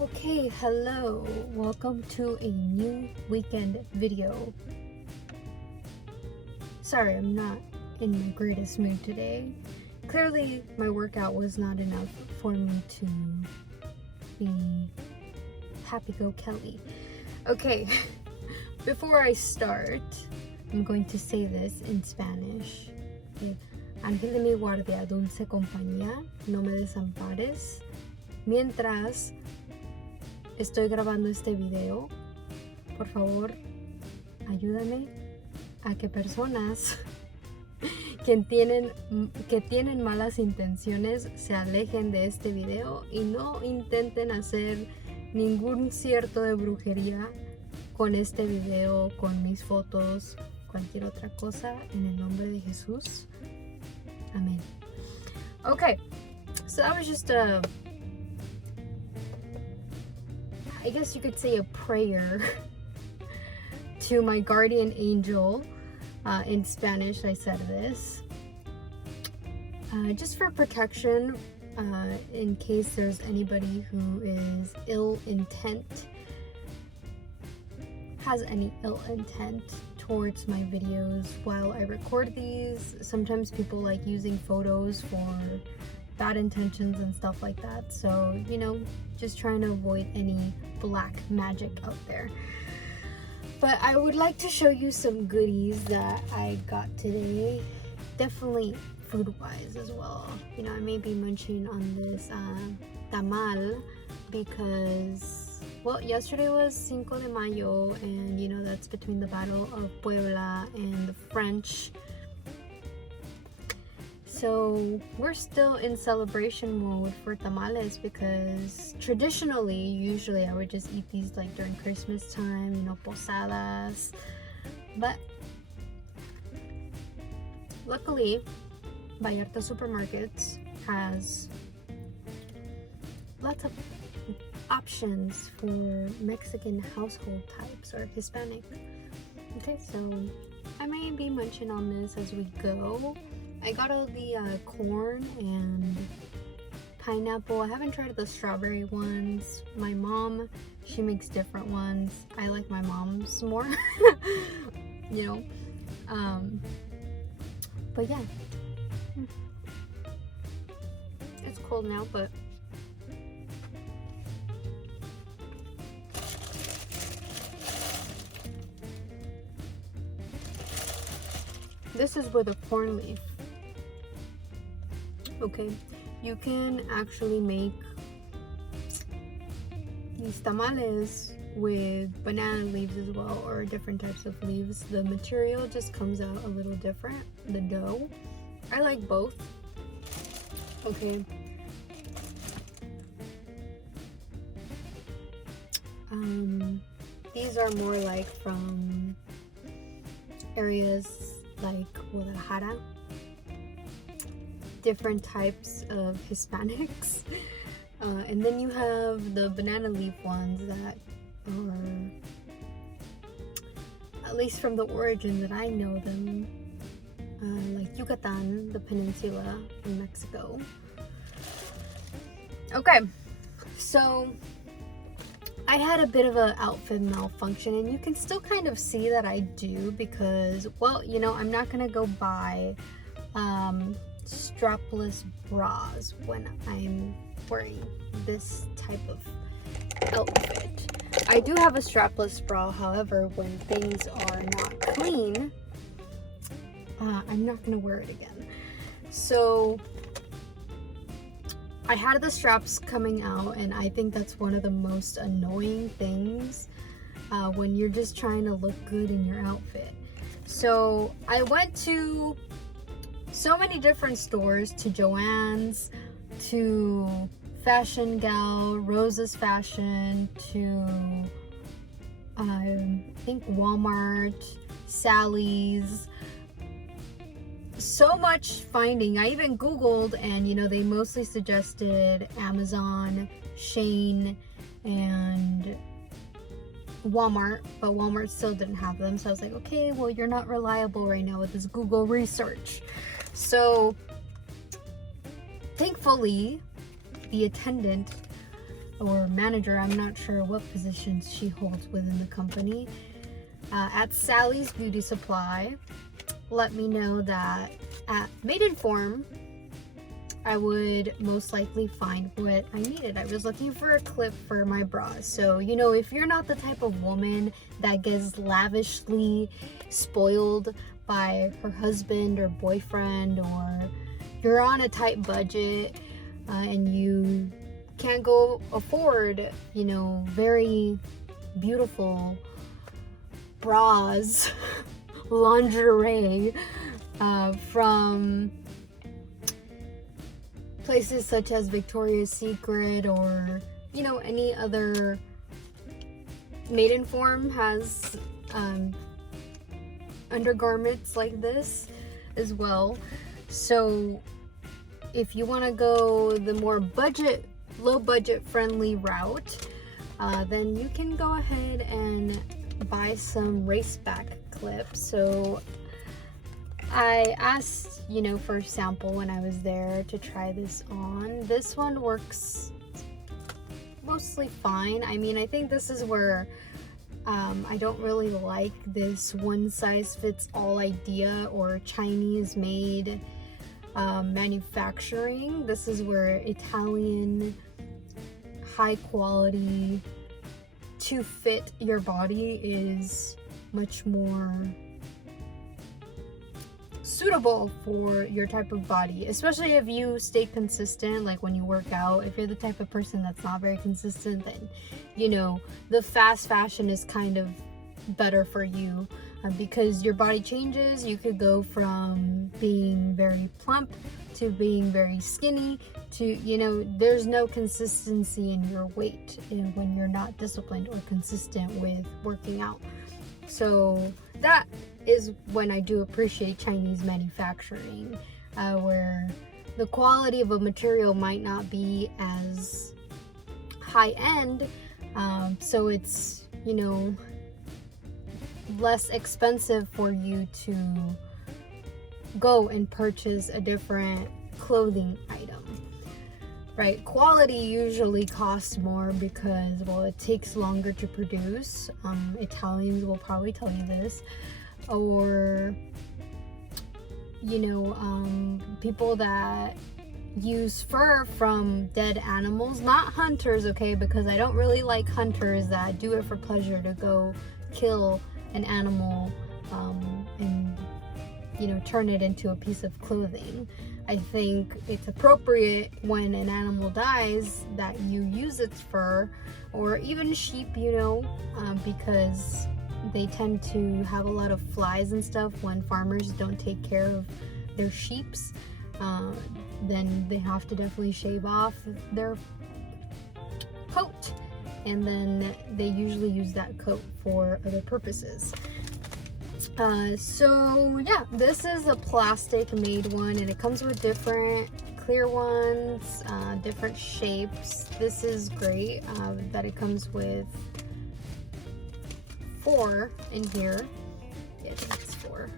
Okay, hello. Welcome to a new weekend video. Sorry, I'm not in the greatest mood today. Clearly, my workout was not enough for me to be happy-go-Kelly. Okay, before I start, I'm going to say this in Spanish. Okay. Ángel de mi guardia, dulce compañía, no me desampares. Mientras estoy grabando este video, por favor, ayúdame a que personas que tienen malas intenciones se alejen de este video y no intenten hacer ningún cierto de brujería con este video, con mis fotos, cualquier otra cosa, en el nombre de Jesús. Amén. Okay, so that was just I guess you could say a prayer to my guardian angel. In Spanish, I said this. Just for protection, in case there's anybody who is has any ill intent towards my videos while I record these. Sometimes people like using photos for bad intentions and stuff like that. So, just trying to avoid any black magic out there. But I would like to show you some goodies that I got today. Definitely food-wise as well. I may be munching on this tamal because, well, yesterday was Cinco de Mayo, and that's between the Battle of Puebla and the French. So we're still in celebration mode for tamales because usually I would just eat these like during Christmas time, posadas. But luckily, Vallarta Supermarkets has lots of options for Mexican household types or Hispanic. Okay, so I may be munching on this as we go. I got all the corn and pineapple. I haven't tried the strawberry ones. My mom, she makes different ones. I like my mom's more. But yeah. It's cold now, but this is with a corn leaf. Okay, you can actually make these tamales with banana leaves as well, or different types of leaves. The material just comes out a little different, the dough. I like both. Okay. These are more like from areas like Guadalajara. Different types of Hispanics. And then you have the banana leaf ones that are, at least from the origin that I know them, like Yucatan, the peninsula in Mexico. Okay, so I had a bit of an outfit malfunction, and you can still kind of see that I do because, well, I'm not gonna go buy strapless bras when I'm wearing this type of outfit. I do have a strapless bra, however, when things are not clean, I'm not gonna wear it again. So I had the straps coming out, and I think that's one of the most annoying things when you're just trying to look good in your outfit. So I went to so many different stores, to Joann's, to Fashion Gal, Rosa's Fashion, to I think Walmart, Sally's. So much finding. I even Googled, and they mostly suggested Amazon, Shein, and Walmart, but Walmart still didn't have them. So I was like, okay, well, you're not reliable right now with this Google research. So thankfully, the attendant or manager, I'm not sure what positions she holds within the company, at Sally's Beauty Supply, let me know that at Maidenform, I would most likely find what I needed. I was looking for a clip for my bras. So, you know, if you're not the type of woman that gets lavishly spoiled by her husband or boyfriend, or you're on a tight budget and you can't go afford, you know, very beautiful bras, lingerie from places such as Victoria's Secret, or, you know, any other. Maidenform has undergarments like this as well. So if you want to go the more low budget friendly route, then you can go ahead and buy some raceback clips. So I asked, you know, for a sample when I was there to try this on. This one works mostly fine. I mean, I think this is where I don't really like this one size fits all idea or Chinese made manufacturing. This is where Italian high quality to fit your body is much more suitable for your type of body, especially if you stay consistent. Like when you work out, if you're the type of person that's not very consistent, then, you know, the fast fashion is kind of better for you, because your body changes. You could go from being very plump to being very skinny to, you know, there's no consistency in your weight when you're not disciplined or consistent with working out. So that is when I do appreciate Chinese manufacturing, where the quality of a material might not be as high end, so it's, you know, less expensive for you to go and purchase a different clothing item, right? Quality usually costs more because, well, it takes longer to produce. Italians will probably tell you this. Or, you know, people that use fur from dead animals, not hunters, okay, because I don't really like hunters that do it for pleasure to go kill an animal and, you know, turn it into a piece of clothing. I think it's appropriate when an animal dies that you use its fur, or even sheep, you know, because they tend to have a lot of flies and stuff when farmers don't take care of their sheeps. Then they have to definitely shave off their coat, and then they usually use that coat for other purposes. So yeah, this is a plastic made one, and it comes with different clear ones, different shapes. This is great that it comes with 4 in here. Yeah, I think it's 4.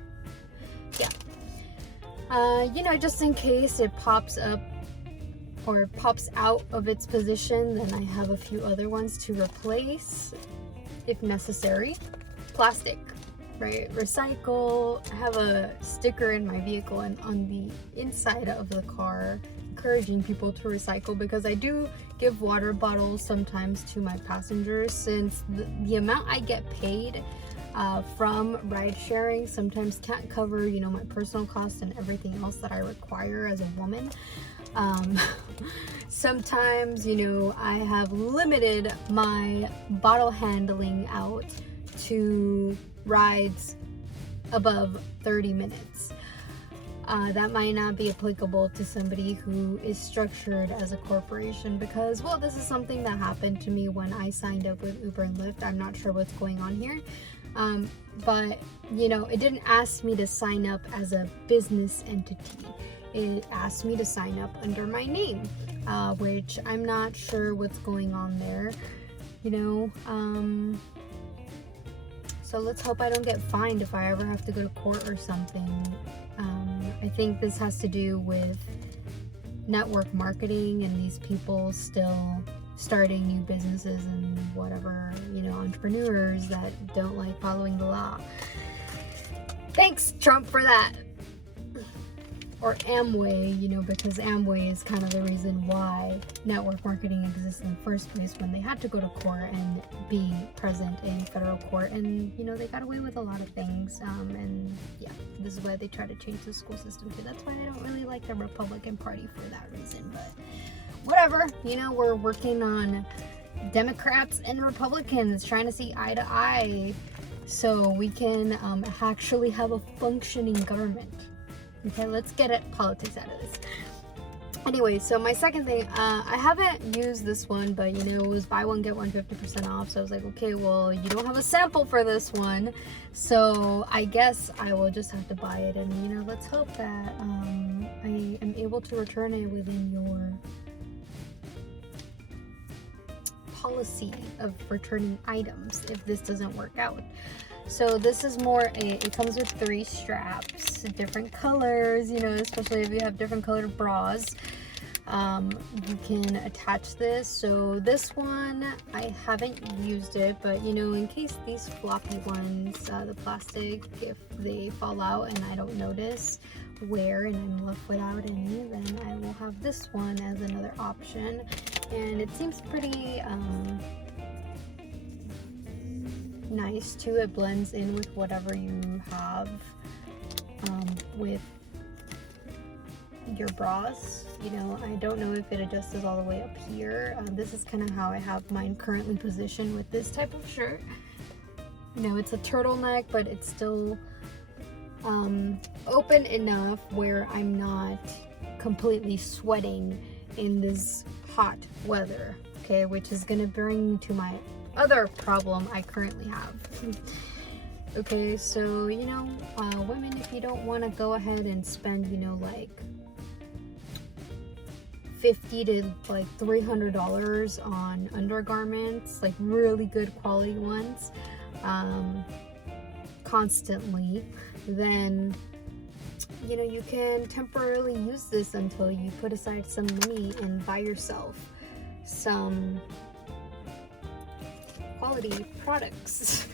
Yeah. You know, just in case it pops up or pops out of its position, then I have a few other ones to replace if necessary. Plastic, right? Recycle. I have a sticker in my vehicle and on the inside of the car encouraging people to recycle, because I do give water bottles sometimes to my passengers, since the amount I get paid from ride sharing sometimes can't cover, you know, my personal costs and everything else that I require as a woman. Sometimes, you know, I have limited my bottle handling out to rides above 30 minutes. That might not be applicable to somebody who is structured as a corporation, because, well, this is something that happened to me when I signed up with Uber and Lyft. I'm not sure what's going on here, but, you know, it didn't ask me to sign up as a business entity. It asked me to sign up under my name, which I'm not sure what's going on there, you know. So let's hope I don't get fined if I ever have to go to court or something. I think this has to do with network marketing, and these people still starting new businesses and whatever, you know, entrepreneurs that don't like following the law. Thanks, Trump, for that. Or Amway, you know, because Amway is kind of the reason why network marketing exists in the first place, when they had to go to court and be present in federal court, and you know, they got away with a lot of things, and yeah, this is why they try to change the school system too. That's why they don't really like the Republican Party for that reason, but whatever, you know, we're working on Democrats and Republicans trying to see eye to eye so we can actually have a functioning government. Okay, let's get politics out of this. Anyway, so my second thing, I haven't used this one, but you know, it was buy one get one 50% off. So I was like, okay, well, you don't have a sample for this one, so I guess I will just have to buy it. And you know, let's hope that I am able to return it within your policy of returning items if this doesn't work out. So this is more it comes with 3 straps, different colors, you know, especially if you have different colored bras. You can attach this. So this one, I haven't used it, but you know, in case these floppy ones, the plastic, if they fall out and I don't notice wear and I'm left without any, then I will have this one as another option. And it seems pretty nice too. It blends in with whatever you have with your bras. You know, I don't know if it adjusts all the way up here. This is kind of how I have mine currently positioned with this type of shirt. You know, it's a turtleneck, but it's still open enough where I'm not completely sweating in this hot weather, okay, which is gonna bring me to my other problem I currently have. Okay, so you know, women, if you don't want to go ahead and spend, you know, like $50 to like $300 on undergarments, like really good quality ones, constantly, then you know, you can temporarily use this until you put aside some money and buy yourself some quality products.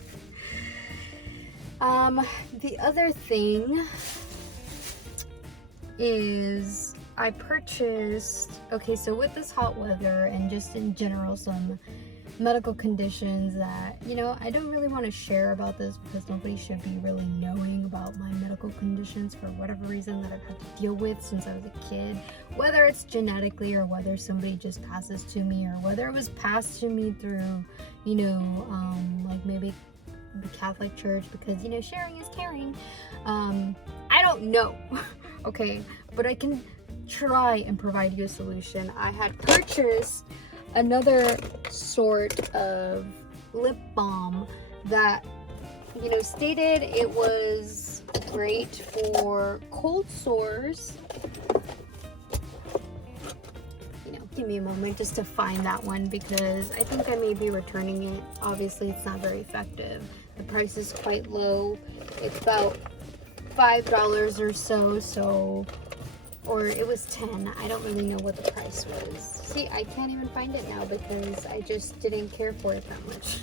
The other thing is I purchased, okay, so with this hot weather and just in general some medical conditions that, you know, I don't really want to share about this because nobody should be really knowing about my medical conditions for whatever reason that I've had to deal with since I was a kid, whether it's genetically or whether somebody just passes to me or whether it was passed to me through, you know, like maybe the Catholic Church, because, you know, sharing is caring. I don't know. Okay, but I can try and provide you a solution. I had purchased another sort of lip balm that, you know, stated it was great for cold sores. You know, give me a moment just to find that one because I think I may be returning it. Obviously, it's not very effective. The price is quite low. It's about $5 or so, or it was 10. I don't really know what the price was. See, I can't even find it now because I just didn't care for it that much.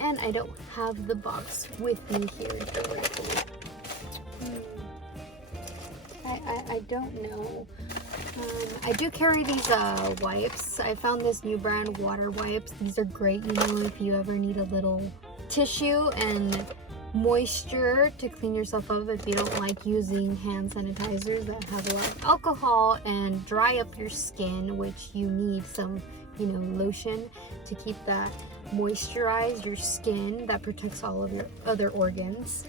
And I don't have the box with me here directly. I don't know. I do carry these wipes. I found this new brand, water wipes. These are great, you know, if you ever need a little tissue and moisture to clean yourself up if you don't like using hand sanitizers that have a lot of alcohol and dry up your skin, which you need some, you know, lotion to keep that moisturize your skin that protects all of your other organs.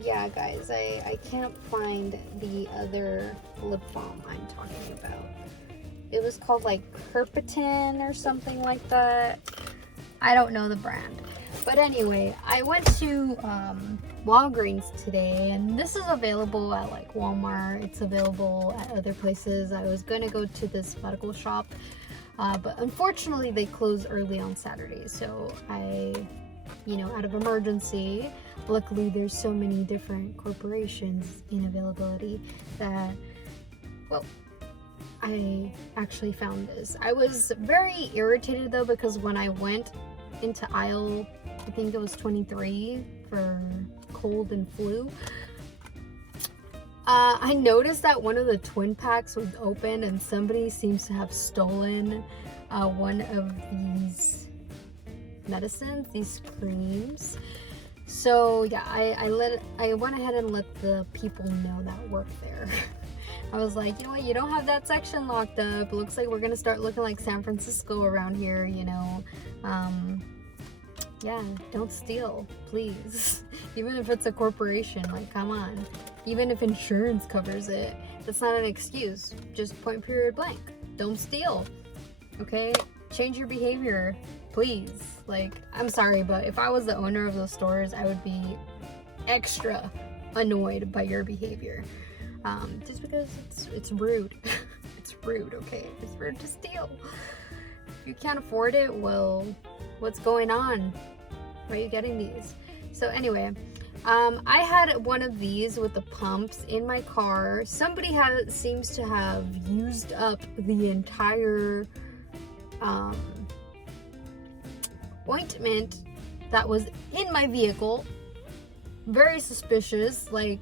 Yeah, guys, I can't find the other lip balm I'm talking about. It was called like Kerpitin or something like that. I don't know the brand. But anyway, I went to Walgreens today, and this is available at like Walmart. It's available at other places. I was going to go to this medical shop, but unfortunately they close early on Saturdays. So I out of emergency. Luckily, there's so many different corporations in availability that, well, I actually found this. I was very irritated though, because when I went into aisle, I think it was 23 for cold and flu, I noticed that one of the twin packs was open and somebody seems to have stolen one of these medicines, these creams. So yeah, I went ahead and let the people know that work there. I was like, you know what, you don't have that section locked up. It looks like we're gonna start looking like San Francisco around here, yeah, don't steal, please. Even if it's a corporation, like, come on. Even if insurance covers it, that's not an excuse. Just point period blank. Don't steal, okay? Change your behavior, please. Like, I'm sorry, but if I was the owner of those stores, I would be extra annoyed by your behavior. Just because it's rude. It's rude, okay? It's rude to steal. If you can't afford it, well, what's going on? Why are you getting these? So anyway, I had one of these with the pumps in my car. Somebody seems to have used up the entire ointment that was in my vehicle. Very suspicious, like,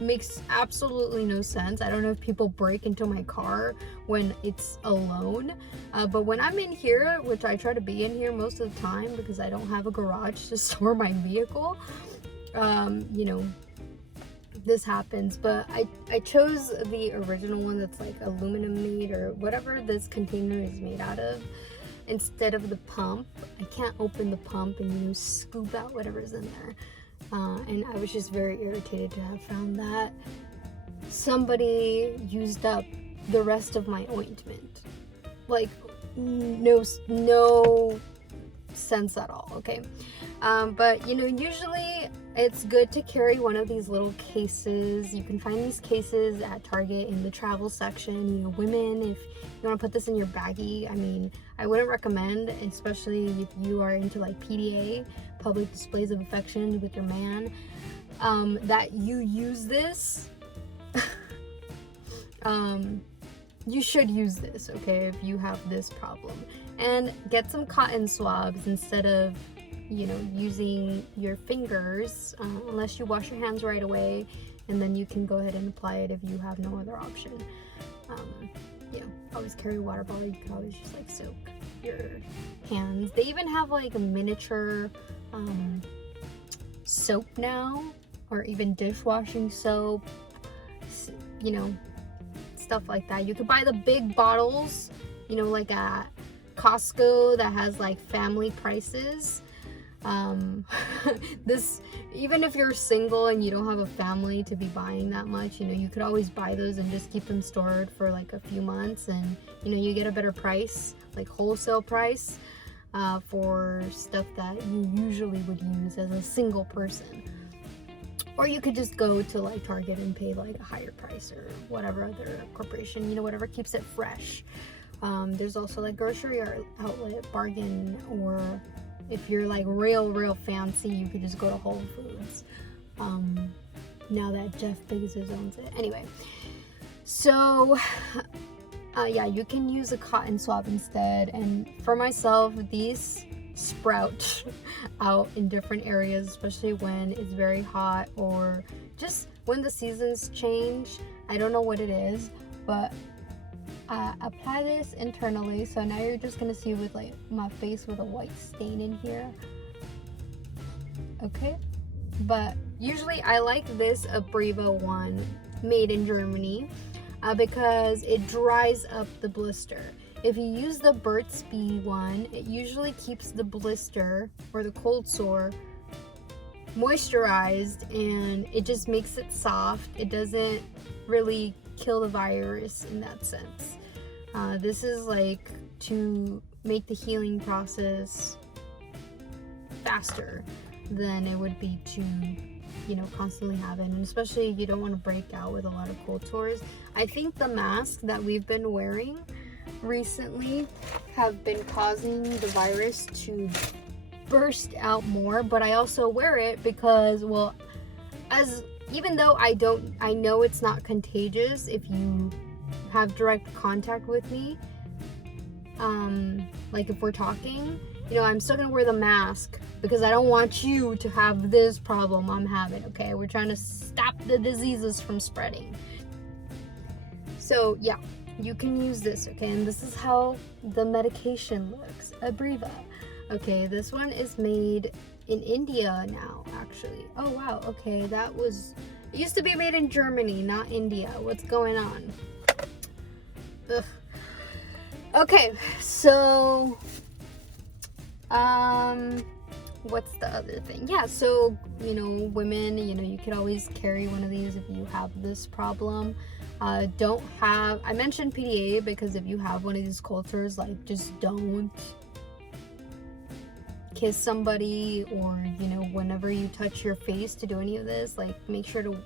makes absolutely no sense. I don't know if people break into my car when it's alone, but when I'm in here, which I try to be in here most of the time because I don't have a garage to store my vehicle, this happens. But I chose the original one that's like aluminum made or whatever this container is made out of, instead of the pump. I can't open the pump and scoop out whatever's in there. And I was just very irritated to have found that somebody used up the rest of my ointment. Like, no sense at all, okay? But, usually it's good to carry one of these little cases. You can find these cases at Target in the travel section. Women, if you want to put this in your baggie, I mean, I wouldn't recommend, especially if you are into like PDA, public displays of affection with your man, that you use this. You should use this, okay, if you have this problem. And get some cotton swabs instead of, using your fingers, unless you wash your hands right away, and then you can go ahead and apply it if you have no other option. Always carry a water bottle. You can always just like soak your hands. They even have like a miniature soap now, or even dishwashing soap, stuff like that. You could buy the big bottles, like at Costco, that has like family prices. This, even if you're single and you don't have a family to be buying that much, you could always buy those and just keep them stored for like a few months, and you get a better price, like wholesale price, for stuff that you usually would use as a single person. Or you could just go to like Target and pay like a higher price, or whatever other corporation, whatever keeps it fresh. There's also like grocery outlet, Bargain, or if you're like real fancy, you could just go to Whole Foods. Now that Jeff Bezos owns it. Anyway, so yeah, you can use a cotton swab instead. And for myself, these sprout out in different areas, especially when it's very hot or just when the seasons change. I don't know what it is, but apply this internally. So now you're just gonna see with like my face with a white stain in here, okay? But usually I like this Abreva one made in Germany, because it dries up the blister. If you use the Burt's Bees one, it usually keeps the blister or the cold sore moisturized, and it just makes it soft. It doesn't really kill the virus in that sense. This is like to make the healing process faster than it would be to, constantly have it. And especially you don't want to break out with a lot of cold sores. I think the masks that we've been wearing recently have been causing the virus to burst out more, but I also wear it because, well, even though I know it's not contagious if you have direct contact with me, like if we're talking, I'm still gonna wear the mask because I don't want you to have this problem I'm having, okay? We're trying to stop the diseases from spreading. So yeah, you can use this, okay? And this is how the medication looks, Abreva. Okay, this one is made in India now, actually. Oh wow, okay, it used to be made in Germany, not India. What's going on? Ugh. Okay, so what's the other thing? Yeah, so women, you could always carry one of these if you have this problem. I mentioned PDA because if you have one of these cultures, like, just don't kiss somebody, or whenever you touch your face to do any of this, like, make sure to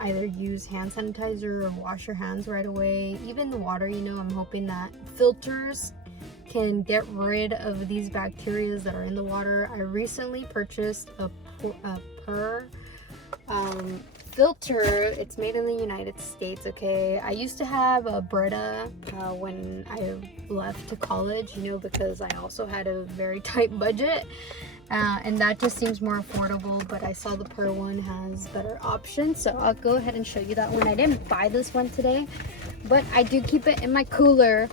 either use hand sanitizer or wash your hands right away. Even the water, I'm hoping that filters can get rid of these bacteria that are in the water. I recently purchased a PUR filter. It's made in the United States, okay? I used to have a Brita when I left to college, because I also had a very tight budget, and that just seems more affordable, but I saw the PUR one has better options, so I'll go ahead and show you that one. I didn't buy this one today, but I do keep it in my cooler.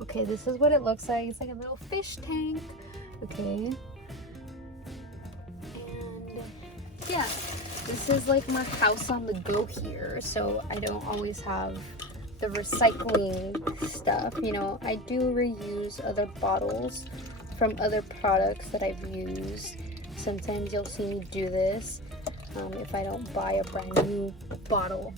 Okay, this is what it looks like. It's like a little fish tank, okay? Yeah, this is like my house on the go here, so I don't always have the recycling stuff. I do reuse other bottles from other products that I've used. Sometimes you'll see me do this if I don't buy a brand new bottle.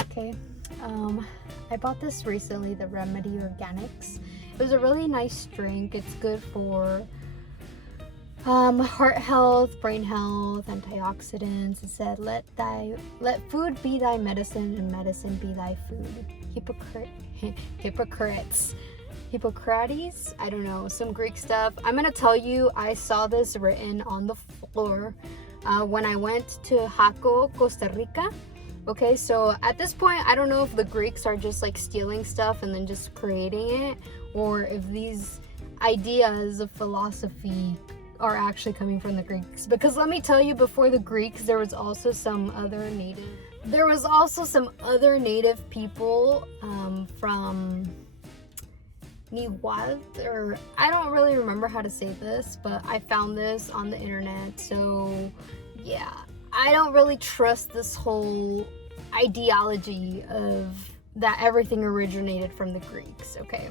Okay, I bought this recently, the Remedy Organics. It was a really nice drink. It's good for heart health, brain health, antioxidants. It said, let food be thy medicine and medicine be thy food. Hippocrates, I don't know, some Greek stuff. I'm gonna tell you, I saw this written on the floor when I went to Jaco, Costa Rica. Okay, so at this point, I don't know if the Greeks are just like stealing stuff and then just creating it, or if these ideas of philosophy are actually coming from the Greeks. Because let me tell you, before the Greeks, there was also some other native people from Niwad, or I don't really remember how to say this, but I found this on the internet. So yeah, I don't really trust this whole ideology of that everything originated from the Greeks, okay?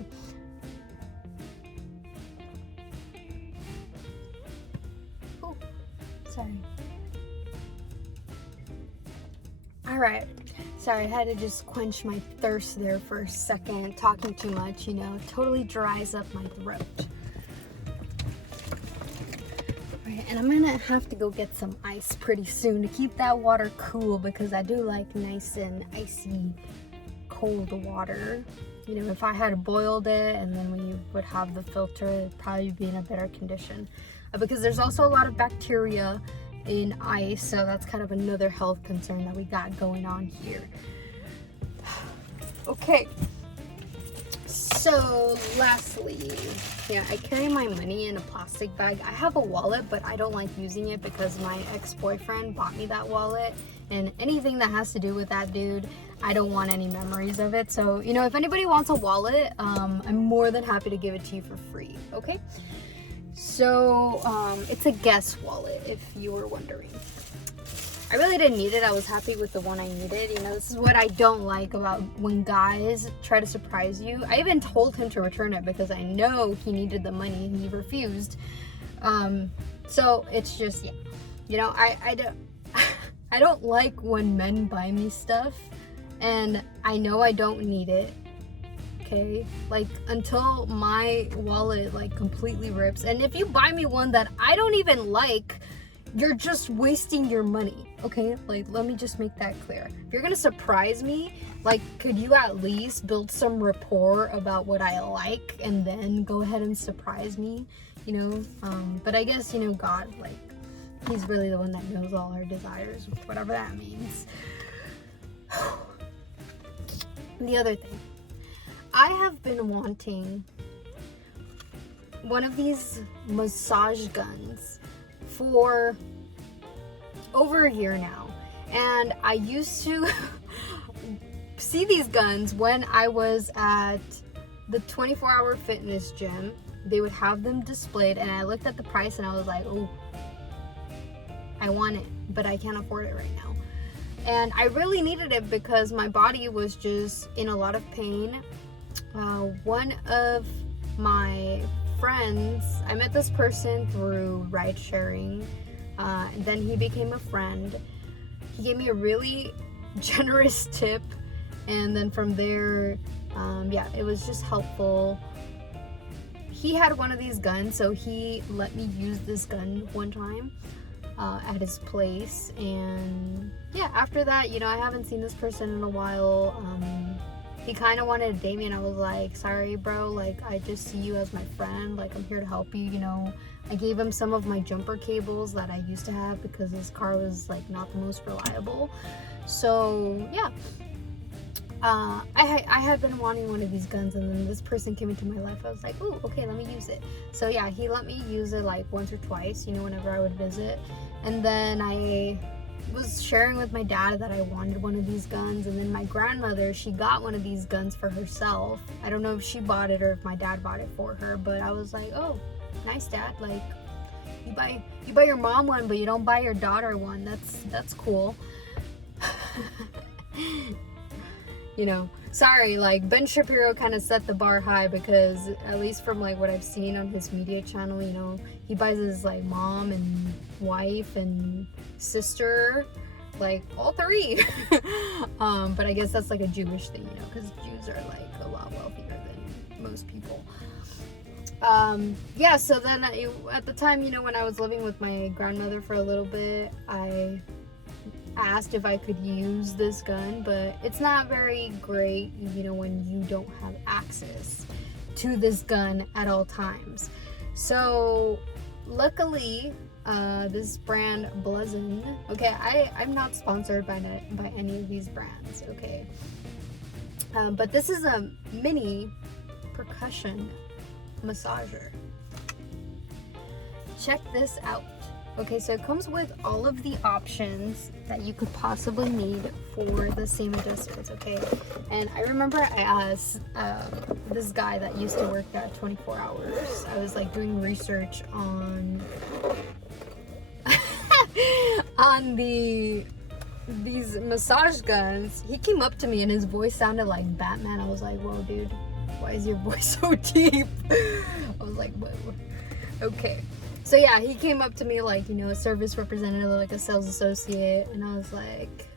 Oh, sorry. Alright, sorry, I had to just quench my thirst there for a second. Talking too much, totally dries up my throat. And I'm gonna have to go get some ice pretty soon to keep that water cool, because I do like nice and icy cold water. If I had boiled it and then we would have the filter, it'd probably be in a better condition. Because there's also a lot of bacteria in ice, so that's kind of another health concern that we got going on here. Okay. So lastly, yeah, I carry my money in a plastic bag. I have a wallet, but I don't like using it because my ex-boyfriend bought me that wallet, and anything that has to do with that dude, I don't want any memories of it. So, if anybody wants a wallet, I'm more than happy to give it to you for free, okay? So, it's a Guess wallet, if you were wondering. I really didn't need it. I was happy with the one I needed. This is what I don't like about when guys try to surprise you. I even told him to return it because I know he needed the money and he refused. So it's just, yeah. I don't like when men buy me stuff and I know I don't need it. Okay? Like, until my wallet like completely rips. And if you buy me one that I don't even like, you're just wasting your money. Okay, like, let me just make that clear. If you're gonna surprise me, like, could you at least build some rapport about what I like and then go ahead and surprise me, you know? But I guess, you know, God, like, he's really the one that knows all our desires, whatever that means. The other thing, I have been wanting one of these massage guns for over a year now, and I used to see these guns when I was at the 24-hour fitness gym. They would have them displayed, and I looked at the price and I was like, oh, I want it, but I can't afford it right now. And I really needed it because my body was just in a lot of pain. One of my friends, I met this person through ride sharing, and then he became a friend. He gave me a really generous tip, and then from there, yeah, it was just helpful. He had one of these guns, so he let me use this gun one time at his place. And yeah, after that, you know, I haven't seen this person in a while. He kind of wanted to date me, and I was like, sorry bro, like, I just see you as my friend, like, I'm here to help you, you know. I gave him some of my jumper cables that I used to have because his car was like not the most reliable. So yeah, I had been wanting one of these guns, and then this person came into my life. I was like, oh, okay, let me use it. So yeah, he let me use it like once or twice, you know, whenever I would visit. And then I was sharing with my dad that I wanted one of these guns, and then my grandmother, she got one of these guns for herself. I don't know if she bought it or if my dad bought it for her, but I was like, oh, nice, Dad. Like, you buy your mom one, but you don't buy your daughter one. That's cool. You know, sorry, like, Ben Shapiro kind of set the bar high, because at least from like what I've seen on his media channel, you know, he buys his like mom and wife and sister, like all three. But I guess that's like a Jewish thing, you know, because Jews are like a lot wealthier than most people. Yeah, so then at the time, you know, when I was living with my grandmother for a little bit, I asked if I could use this gun, but it's not very great, you know, when you don't have access to this gun at all times. So luckily, this brand Bluzin, okay, I'm not sponsored by any of these brands, okay, but this is a mini percussion massager. Check this out. Okay, so it comes with all of the options that you could possibly need for the same adjusters, okay? And I remember I asked this guy that used to work at 24 Hours. I was like doing research on on these massage guns. He came up to me and his voice sounded like Batman. I was like, whoa, dude, why is your voice so deep? I was like, what? Okay. So yeah, he came up to me like, you know, a service representative, like a sales associate, and I was like,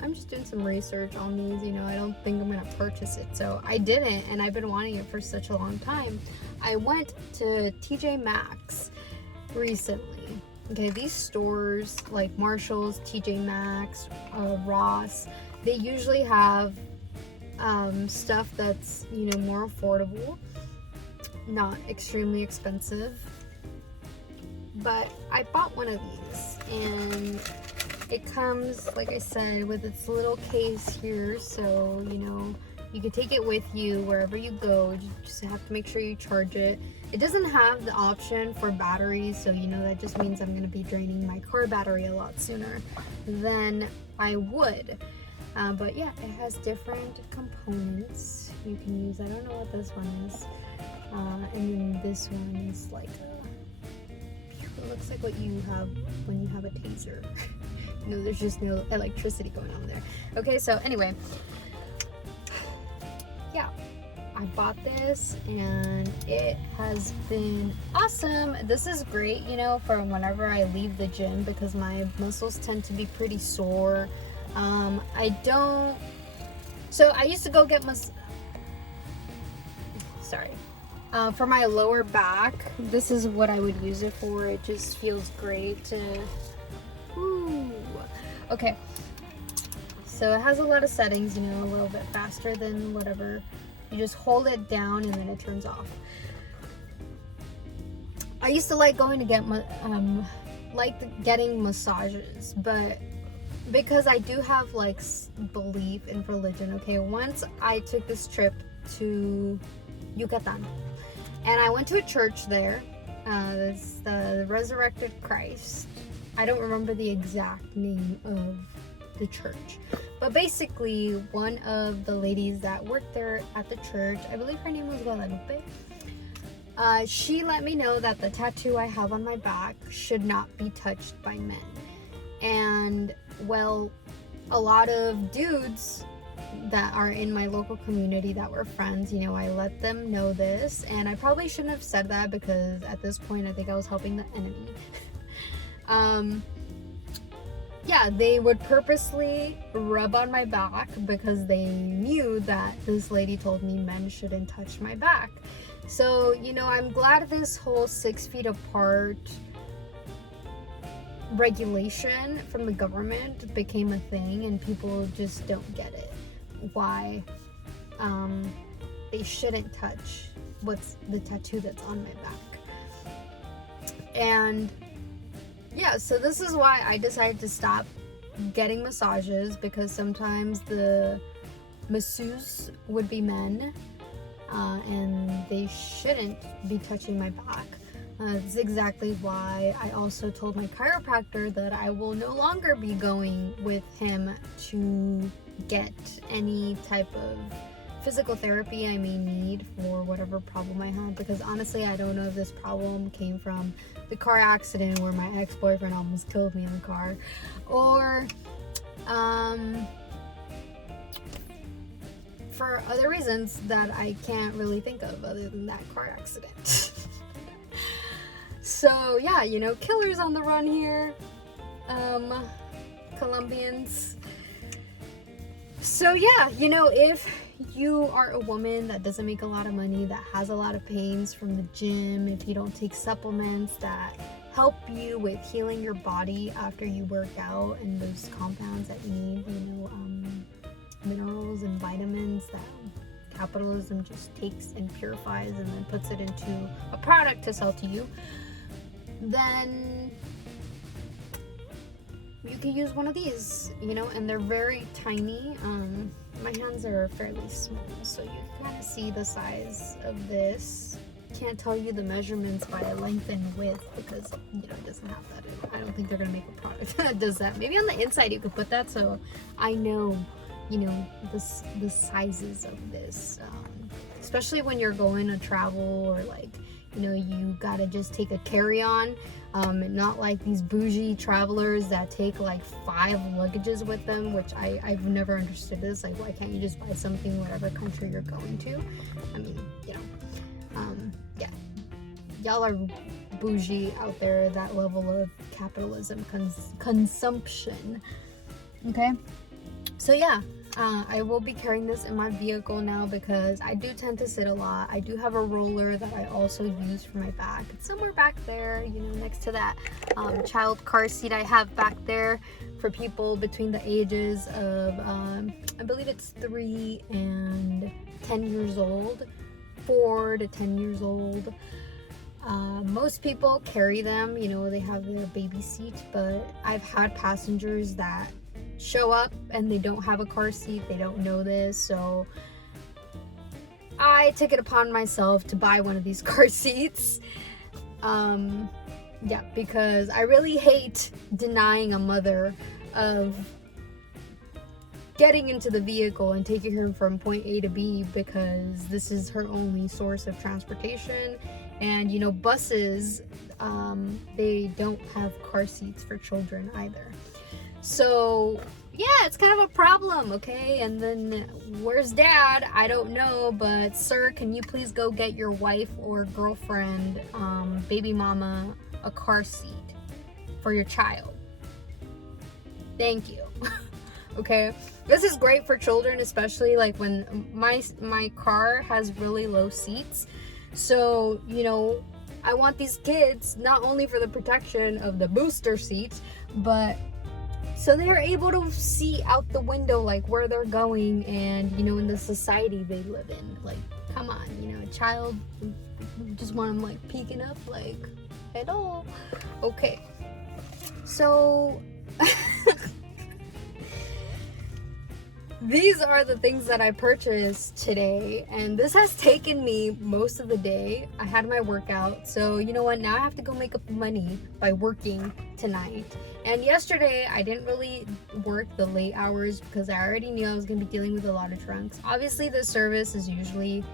I'm just doing some research on these, you know, I don't think I'm gonna purchase it. So I didn't, and I've been wanting it for such a long time. I went to TJ Maxx recently. Okay, these stores like Marshall's, TJ Maxx, Ross, they usually have stuff that's, you know, more affordable, not extremely expensive. But I bought one of these, and it comes, like I said, with its little case here, so, you know, you can take it with you wherever you go. You just have to make sure you charge it. It doesn't have the option for batteries, so, you know, that just means I'm going to be draining my car battery a lot sooner than I would. But yeah, it has different components you can use. I don't know what this one is. And then this one is like it looks like what you have when you have a taser. You know, there's just no electricity going on there. Okay, so anyway, yeah, I bought this and it has been awesome. This is great, you know, for whenever I leave the gym, because my muscles tend to be pretty sore. So I used to go get for my lower back, this is what I would use it for. It just feels great to, Okay. So it has a lot of settings, you know, a little bit faster than whatever. You just hold it down and then it turns off. I used to like going to get getting massages, but because I do have like belief in religion, okay, once I took this trip to Yucatan and I went to a church there, it's the Resurrected Christ. I don't remember the exact name of the church, but basically one of the ladies that worked there at the church, I believe her name was Guadalupe, she let me know that the tattoo I have on my back should not be touched by men. And well, a lot of dudes that are in my local community that were friends, you know, I let them know this, and I probably shouldn't have said that because at this point I think I was helping the enemy. Yeah, they would purposely rub on my back because they knew that this lady told me men shouldn't touch my back. So, you know, I'm glad this whole 6 feet apart regulation from the government became a thing and people just don't get it. Why they shouldn't touch what's the tattoo that's on my back. And yeah, so this is why I decided to stop getting massages, because sometimes the masseuses would be men, and they shouldn't be touching my back. That's exactly why I also told my chiropractor that I will no longer be going with him to get any type of physical therapy I may need for whatever problem I have, because honestly I don't know if this problem came from the car accident where my ex-boyfriend almost killed me in the car, or for other reasons that I can't really think of other than that car accident. So yeah, you know, killers on the run here, Colombians. So yeah, you know, if you are a woman that doesn't make a lot of money, that has a lot of pains from the gym, if you don't take supplements that help you with healing your body after you work out, and those compounds that you need, you know, minerals and vitamins that capitalism just takes and purifies and then puts it into a product to sell to you, then you can use one of these, you know, and they're very tiny. My hands are fairly small, so you can kind of see the size of this. Can't tell you the measurements by length and width because, you know, it doesn't have that. I don't think they're gonna make a product that does that. Maybe on the inside you could put that, so I know, you know, the sizes of this, especially when you're going to travel, or like, you know, you gotta just take a carry-on, not like these bougie travelers that take like 5 luggages with them, which I've never understood this. Like, why can't you just buy something whatever country you're going to? I mean, you know, yeah, y'all are bougie out there, that level of capitalism, consumption, okay? So yeah, I will be carrying this in my vehicle now because I do tend to sit a lot. I do have a roller that I also use for my back. It's somewhere back there, you know, next to that child car seat I have back there for people between the ages of, I believe it's 3 and 10 years old, 4 to 10 years old. Most people carry them, you know, they have their baby seat, but I've had passengers that show up and they don't have a car seat. They don't know this, so I took it upon myself to buy one of these car seats. Yeah, because I really hate denying a mother of getting into the vehicle and taking her from point A to B because this is her only source of transportation. And you know, buses, they don't have car seats for children either. So yeah, it's kind of a problem, okay? And then where's dad? I don't know, but sir, can you please go get your wife or girlfriend, baby mama, a car seat for your child? Thank you. Okay, this is great for children, especially like when my car has really low seats. So, you know, I want these kids not only for the protection of the booster seat, but So they're able to see out the window like where they're going and, you know, in the society they live in. Like, come on, you know, a child, just want them like peeking up like, hello. Okay, so these are the things that I purchased today, and this has taken me most of the day. I had my workout, so you know what, now I have to go make up money by working tonight. And yesterday I didn't really work the late hours because I already knew I was going to be dealing with a lot of drunks. Obviously this service is usually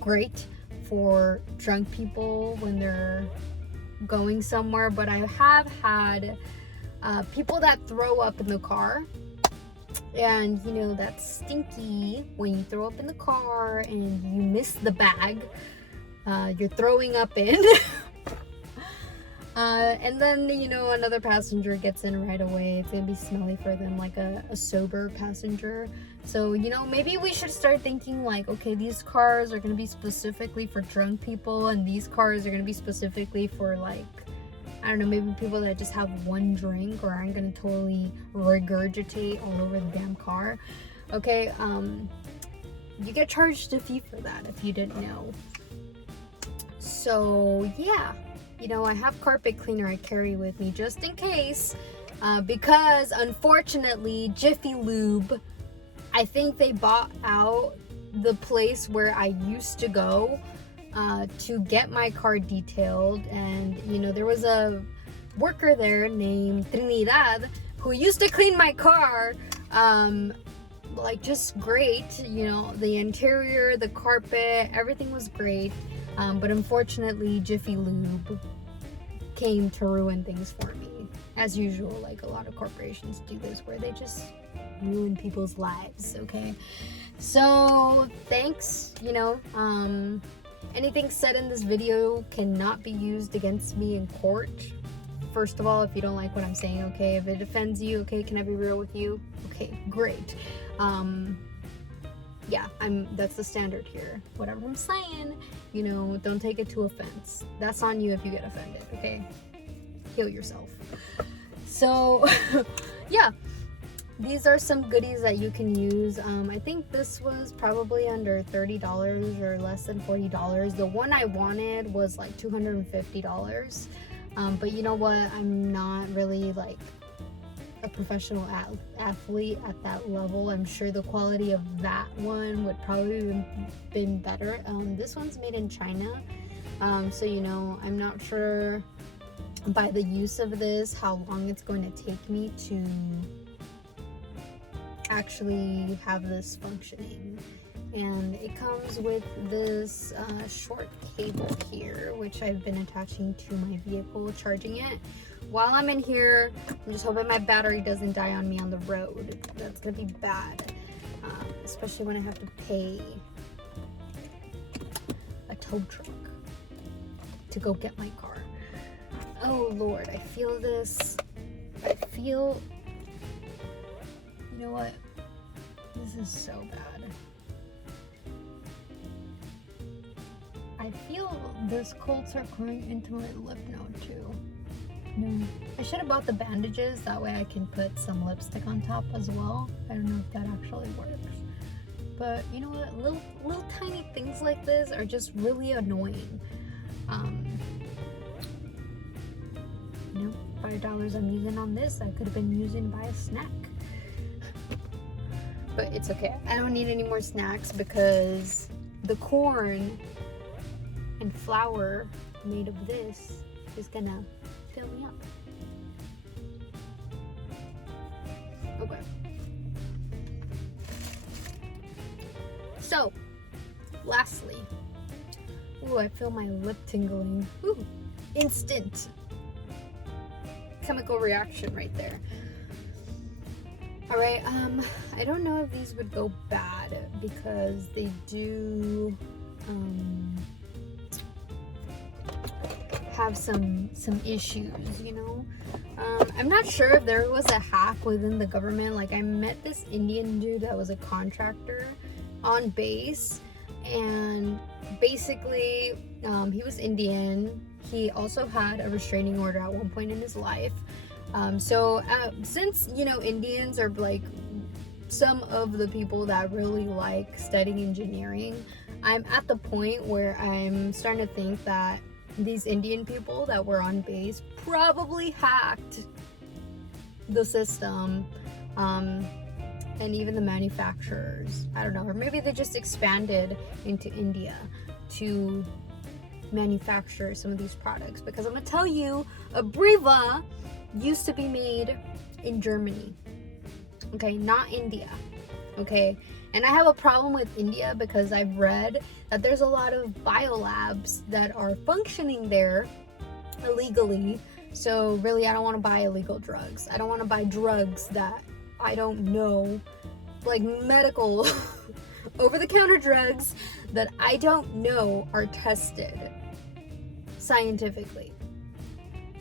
great for drunk people when they're going somewhere, but I have had people that throw up in the car. And you know, that's stinky when you throw up in the car and you miss the bag you're throwing up in. And then, you know, another passenger gets in right away. It's gonna be smelly for them, like a sober passenger. So, you know, maybe we should start thinking like, okay, these cars are gonna be specifically for drunk people, and these cars are gonna be specifically for, like, I don't know, maybe people that just have one drink or aren't gonna totally regurgitate all over the damn car. Okay, you get charged a fee for that if you didn't know. So yeah, you know, I have carpet cleaner I carry with me just in case, because unfortunately Jiffy Lube, I think they bought out the place where I used to go to get my car detailed. And you know, there was a worker there named Trinidad who used to clean my car, like just great, you know, the interior, the carpet, everything was great, but unfortunately Jiffy Lube came to ruin things for me, as usual. Like a lot of corporations do this, where they just ruin people's lives. Okay, so thanks, you know, anything said in this video cannot be used against me in court. First of all, if you don't like what I'm saying, okay, if it offends you, okay, can I be real with you? Okay, great. Yeah, that's the standard here. Whatever I'm saying, you know, don't take it to offense. That's on you if you get offended, okay? Heal yourself. So, yeah. These are some goodies that you can use. I think this was probably under $30 or less than $40. The one I wanted was like $250. But you know what? I'm not really like a professional athlete at that level. I'm sure the quality of that one would probably have been better. This one's made in China. So, you know, I'm not sure by the use of this how long it's going to take me to actually have this functioning. And it comes with this short cable here, which I've been attaching to my vehicle, charging it while I'm in here. I'm just hoping my battery doesn't die on me on the road. That's gonna be bad, especially when I have to pay a tow truck to go get my car. Oh Lord, I feel this. I feel, you know what? This is so bad. I feel this cold start going into my lip now too. No, I should have bought the bandages. That way I can put some lipstick on top as well. I don't know if that actually works. But you know what? Little tiny things like this are just really annoying. You know, $5 I'm using on this, I could have been using to buy a snack. But it's okay. I don't need any more snacks because the corn and flour made of this is gonna fill me up. Okay. So, lastly, ooh, I feel my lip tingling. Ooh, instant chemical reaction right there. All right, I don't know if these would go bad because they do have some issues, you know. I'm not sure if there was a hack within the government. Like, I met this Indian dude that was a contractor on base, and basically he was Indian. He also had a restraining order at one point in his life. Since, you know, Indians are like some of the people that really like studying engineering, I'm at the point where I'm starting to think that these Indian people that were on base probably hacked the system, and even the manufacturers. I don't know, or maybe they just expanded into India to manufacture some of these products, because I'm gonna tell you, Abreva used to be made in Germany, okay, not India, okay? And I have a problem with India because I've read that there's a lot of biolabs that are functioning there illegally. So really, I don't want to buy illegal drugs. I don't want to buy drugs that I don't know, like medical over-the-counter drugs that I don't know are tested scientifically,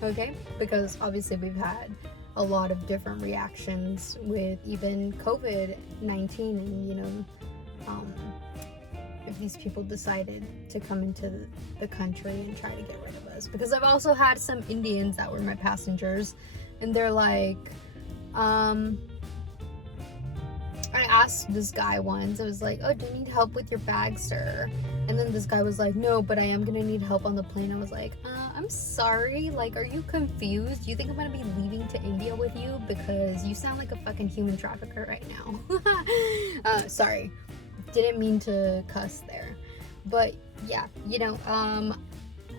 okay? Because obviously we've had a lot of different reactions with even COVID-19, and you know, if these people decided to come into the country and try to get rid of us. Because I've also had some Indians that were my passengers, and they're like, I asked this guy once, I was like, oh, do you need help with your bag, sir? And then this guy was like, no, but I am gonna need help on the plane. I was like, I'm sorry, like, are you confused? You think I'm gonna be leaving to India with you? Because you sound like a fucking human trafficker right now. Sorry, didn't mean to cuss there. But yeah, you know,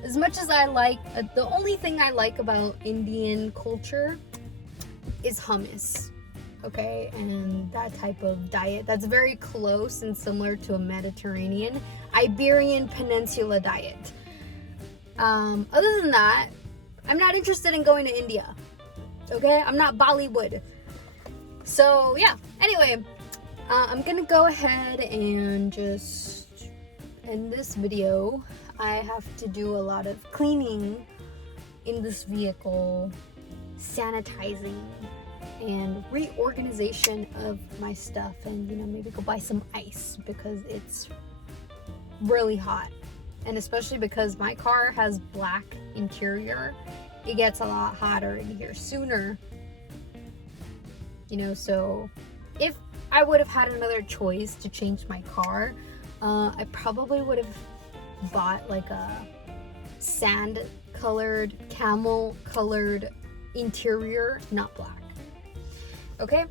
as much as I like, the only thing I like about Indian culture is hummus. Okay, and that type of diet that's very close and similar to a Mediterranean Iberian Peninsula diet. Other than that, I'm not interested in going to India. Okay, I'm not Bollywood. So yeah, anyway, I'm gonna go ahead and just end this video. I have to do a lot of cleaning in this vehicle, sanitizing, and reorganization of my stuff, and you know, maybe go buy some ice because it's really hot, and especially because my car has black interior, it gets a lot hotter in here sooner, you know. So if I would have had another choice to change my car, I probably would have bought like a sand colored, camel colored interior, not black. Okay,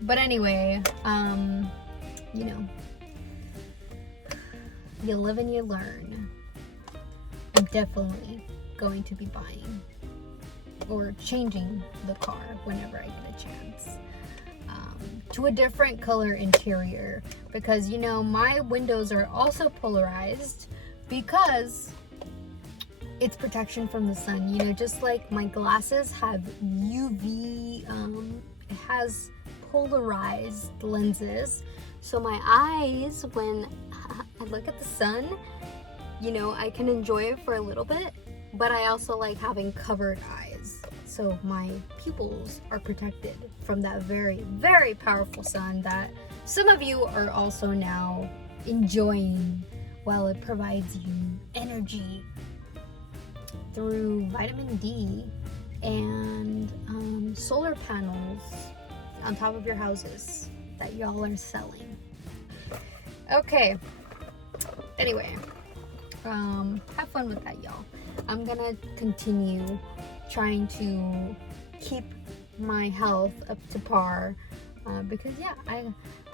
but anyway, you know, you live and you learn. I'm definitely going to be buying or changing the car whenever I get a chance, to a different color interior, because you know, my windows are also polarized because it's protection from the sun, you know, just like my glasses have UV, it has polarized lenses, so my eyes, when I look at the sun, you know, I can enjoy it for a little bit, but I also like having covered eyes, so my pupils are protected from that very, very powerful sun that some of you are also now enjoying, while it provides you energy through vitamin D and solar panels on top of your houses that y'all are selling. Okay, anyway, have fun with that, y'all. I'm gonna continue trying to keep my health up to par, because yeah, I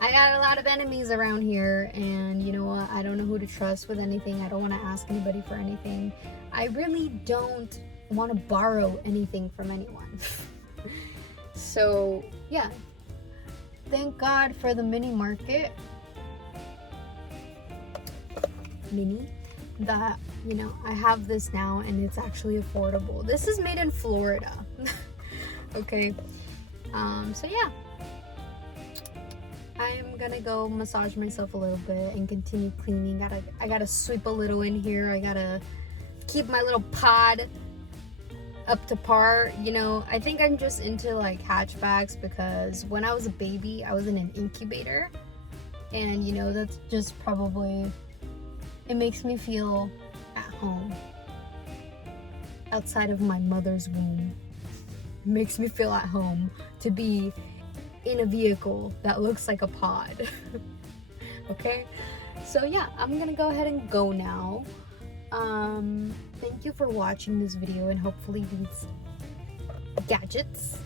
got a lot of enemies around here, and you know what, I don't know who to trust with anything. I don't want to ask anybody for anything. I really don't want to borrow anything from anyone. So yeah, thank God for the mini market, that, you know, I have this now and it's actually affordable. This is made in Florida. Okay, so yeah, I'm gonna go massage myself a little bit and continue cleaning. I gotta sweep a little in here. I gotta keep my little pod up to par. You know, I think I'm just into like hatchbacks because when I was a baby, I was in an incubator, and you know, that's just probably, it makes me feel at home outside of my mother's womb. It makes me feel at home to be in a vehicle that looks like a pod. Okay, so yeah, I'm gonna go ahead and go now. Thank you for watching this video, and hopefully these gadgets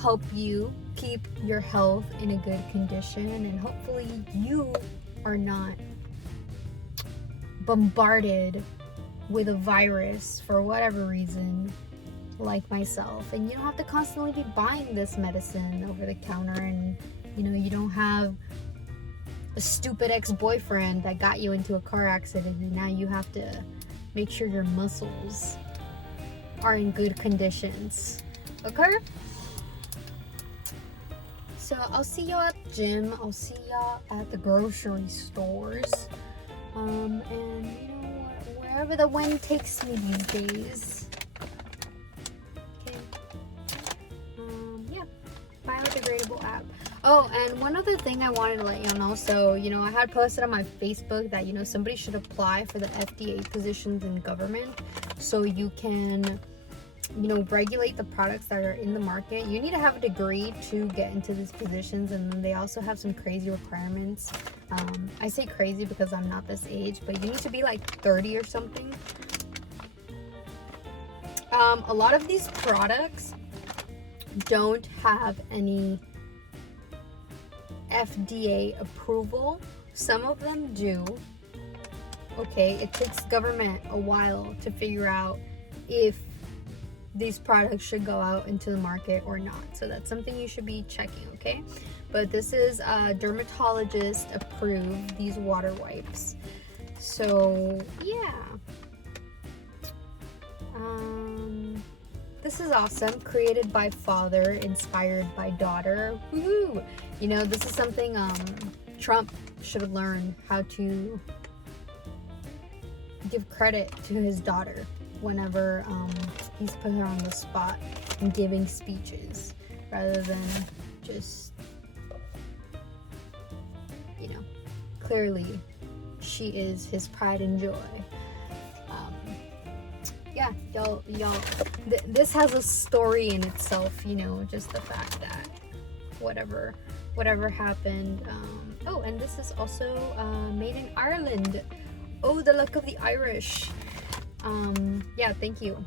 help you keep your health in a good condition, and hopefully you are not bombarded with a virus for whatever reason, like myself, and you don't have to constantly be buying this medicine over the counter, and you don't have a stupid ex-boyfriend that got you into a car accident and now you have to make sure your muscles are in good conditions. Okay? So I'll see y'all at the gym. I'll see y'all at the grocery stores. And wherever the wind takes me these days. Okay. Yeah. Biodegradable app. Oh, and one other thing I wanted to let you know. So, I had posted on my Facebook that, somebody should apply for the FDA positions in government so you can, regulate the products that are in the market. You need to have a degree to get into these positions, and then they also have some crazy requirements. I say crazy because I'm not this age, but you need to be like 30 or something. A lot of these products don't have any FDA approval. Some of them do. Okay, it takes government a while to figure out if these products should go out into the market or not. So that's something you should be checking, okay? But this is dermatologist approved, these water wipes. So yeah. This is awesome. Created by father, inspired by daughter. Woohoo! This is something Trump should learn how to give credit to his daughter whenever he's put her on the spot and giving speeches, rather than just, clearly she is his pride and joy. Yeah, y'all, this has a story in itself, just the fact that whatever happened. Oh, and this is also made in Ireland. Oh, the luck of the Irish. Yeah, thank you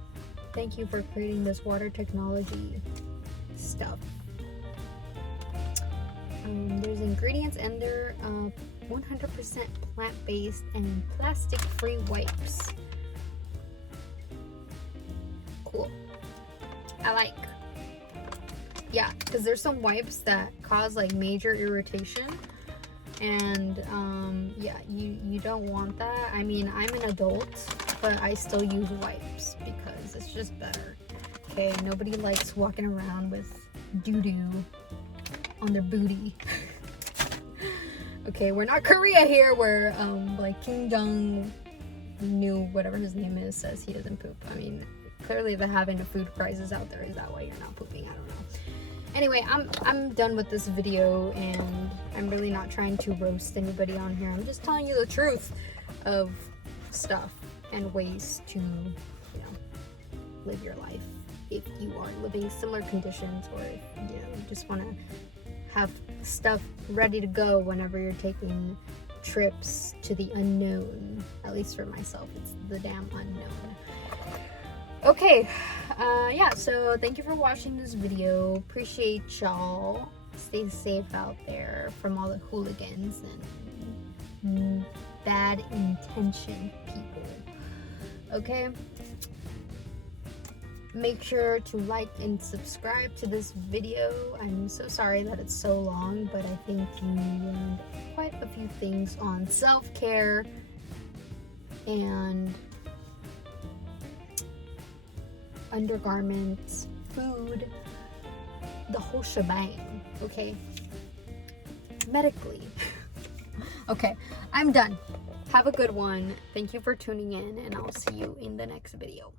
for creating this water technology stuff. There's ingredients, and they're 100% plant-based and plastic-free wipes. Cool. I like. Yeah, because there's some wipes that cause like major irritation, and yeah, you don't want that. I mean, I'm an adult, but I still use wipes because it's just better. Okay, nobody likes walking around with doo-doo on their booty. Okay, we're not Korea here where like Kim Jong-un, whatever his name is, says he doesn't poop. I mean, clearly they're having a food crisis out there. Is that why you're not pooping? I don't know. Anyway, I'm done with this video, and I'm really not trying to roast anybody on here. I'm just telling you the truth of stuff and ways to, live your life if you are living similar conditions, or if you just want to have stuff ready to go whenever you're taking trips to the unknown. At least for myself, it's the damn unknown. Okay, yeah, so thank you for watching this video. Appreciate y'all. Stay safe out there from all the hooligans and bad intention people. Okay? Make sure to like and subscribe to this video. I'm so sorry that it's so long, but I think you learned quite a few things on self-care and undergarments, food, the whole shebang, okay? Medically. Okay, I'm done. Have a good one. Thank you for tuning in, and I'll see you in the next video.